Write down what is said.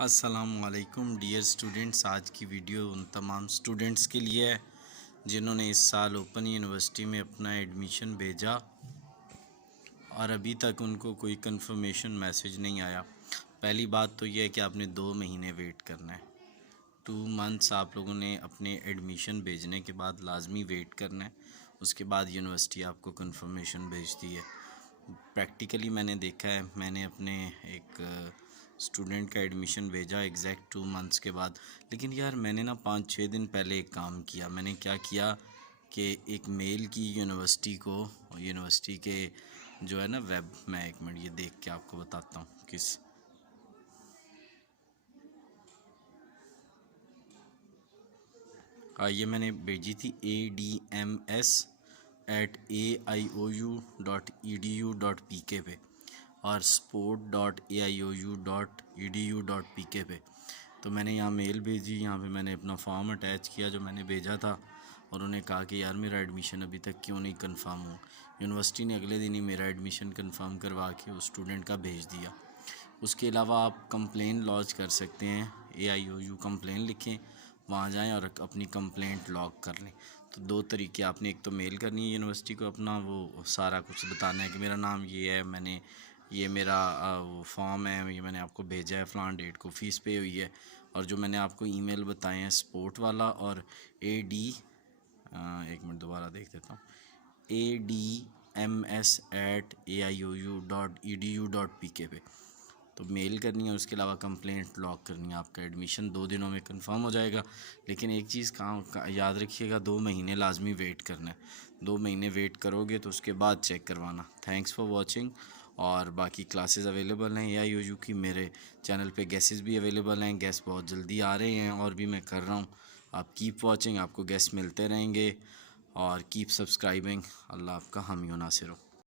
अस्सलामुअलैकुम dear students. आज की वीडियो उन तमाम स्टूडेंट्स के लिए है जिन्होंने इस साल ओपन यूनिवर्सिटी में अपना एडमिशन भेजा और अभी तक उनको कोई कंफर्मेशन मैसेज नहीं आया। पहली बात तो यह है कि आपने 2 महीने वेट करना है। 2 मंथ्स आप लोगों ने अपने एडमिशन भेजने के बाद लाजमी वेट करना है। उसके बाद यूनिवर्सिटी आपको कंफर्मेशन भेजती है। प्रैक्टिकली मैंने देखा है, मैंने अपने एक स्टूडेंट का एडमिशन भेजा एग्जैक्ट 2 मंथ्स के बाद। लेकिन यार मैंने ना 5-6 दिन पहले एक काम किया। मैंने क्या किया कि एक मेल की यूनिवर्सिटी को, यूनिवर्सिटी के जो है ना वेब, मैं एक मिनट ये देख के आपको बताता हूँ किस ये मैंने भेजी थी adms@aiou.edu.pk पे और sport.aiou.edu.pk पे। तो मैंने यहाँ मेल भेजी, यहाँ पे मैंने अपना फॉर्म अटैच किया जो मैंने भेजा था और उन्हें कहा कि यार मेरा एडमिशन अभी तक क्यों नहीं कंफर्म हुआ। यूनिवर्सिटी ने अगले दिन ही मेरा एडमिशन कंफर्म करवा के उस स्टूडेंट का भेज दिया। उसके अलावा आप कंप्लेन लॉन्च कर सकते हैं। AIOU कंप्लेन लिखें, वहाँ जाएं और अपनी कंप्लेंट लॉग कर लें। तो 2 तरीके, आपने एक तो मेल करनी है यूनिवर्सिटी को, अपना वो सारा कुछ बताना है कि मेरा नाम ये है, मैंने ये मेरा वो फॉर्म है, ये मैंने आपको भेजा है फ़लाँ डेट को, फ़ीस पे हुई है। और जो मैंने आपको ईमेल बताए हैं स्पोर्ट वाला और एक मिनट दोबारा देख देता हूँ, adms@aiou.edu.pk पे तो मेल करनी है। उसके अलावा कंप्लेंट लॉक करनी है। आपका एडमिशन 2 दिनों में कंफर्म हो जाएगा। लेकिन एक चीज़ याद रखिएगा, 2 महीने लाजमी वेट करना है। 2 महीने वेट करोगे तो उसके बाद चेक करवाना। Thanks for watching. और बाकी क्लासेस अवेलेबल हैं AIOU की। मेरे चैनल पे गेसेस भी अवेलेबल हैं। गेस बहुत जल्दी आ रहे हैं और भी मैं कर रहा हूँ। आप कीप वाचिंग, आपको गेस मिलते रहेंगे और कीप सब्सक्राइबिंग। अल्लाह आपका हामी व नासिर हो।